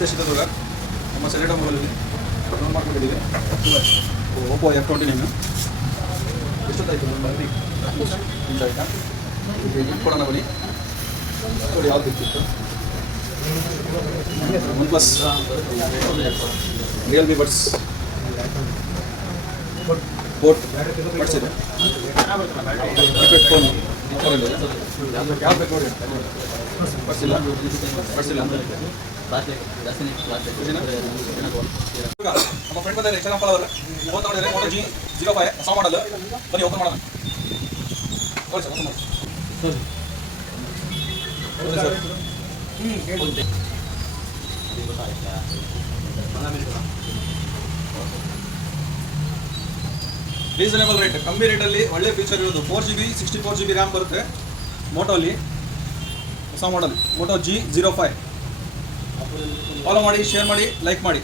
ನಮಸ್ತೆ ಚಿತ್ರದುರ್ಗ. ನಮ್ಮ ಸೆಲೆಟೋ mobile down ಮಾಡ್ಕೊಂಡಿದ್ದೀವಿ. ಓಪೋ F29 ಎಷ್ಟೊತ್ತಾಯಿತು ಬಂದು ನಿಮಿಷ ಆಯಿತಾ? ಗಿಫ್ಟ್ ಕೊಡೋಣ ಬನ್ನಿ. ನೋಡಿ ಯಾವ್ದು ಬೇಕಿತ್ತು. OnePlus Realme buds boat buds ಇದೆ. ಫೋನು ಯಾವ್ದು ಬೇಕು ನೋಡಿ. ಬಡ್ಸಿಲ್ಲ ನಮ್ಮ ಫ್ರೆಂಡ್ ಬಂದರೆ ಎಕ್ಸಾಂಪಲ್ ಅವರು ಫೋನ್ ತಗೊಂಡಿದ್ದಾರೆ. Moto G05 ಹೊಸ ಮಾಡಲ್. ಬನ್ನಿ ಓಪನ್ ಮಾಡೋಣ. ನೋಡಿ ಸರ್, ಓಪನ್ ಮಾಡಿ ಸರ್. ರೀಸನೇಬಲ್ ರೇಟ್, ಕಮ್ಮಿ ರೇಟಲ್ಲಿ ಒಳ್ಳೆ ಫೀಚರ್ ಇರೋದು. 4GB 64GB ರ್ಯಾಮ್ ಬರುತ್ತೆ. ಮೋಟೋಲಿ ಹೊಸ ಮಾಡಲ್ Moto G05. ಫಾಲೋ ಮಾಡಿ, ಶೇರ್ ಮಾಡಿ, ಲೈಕ್ ಮಾಡಿ.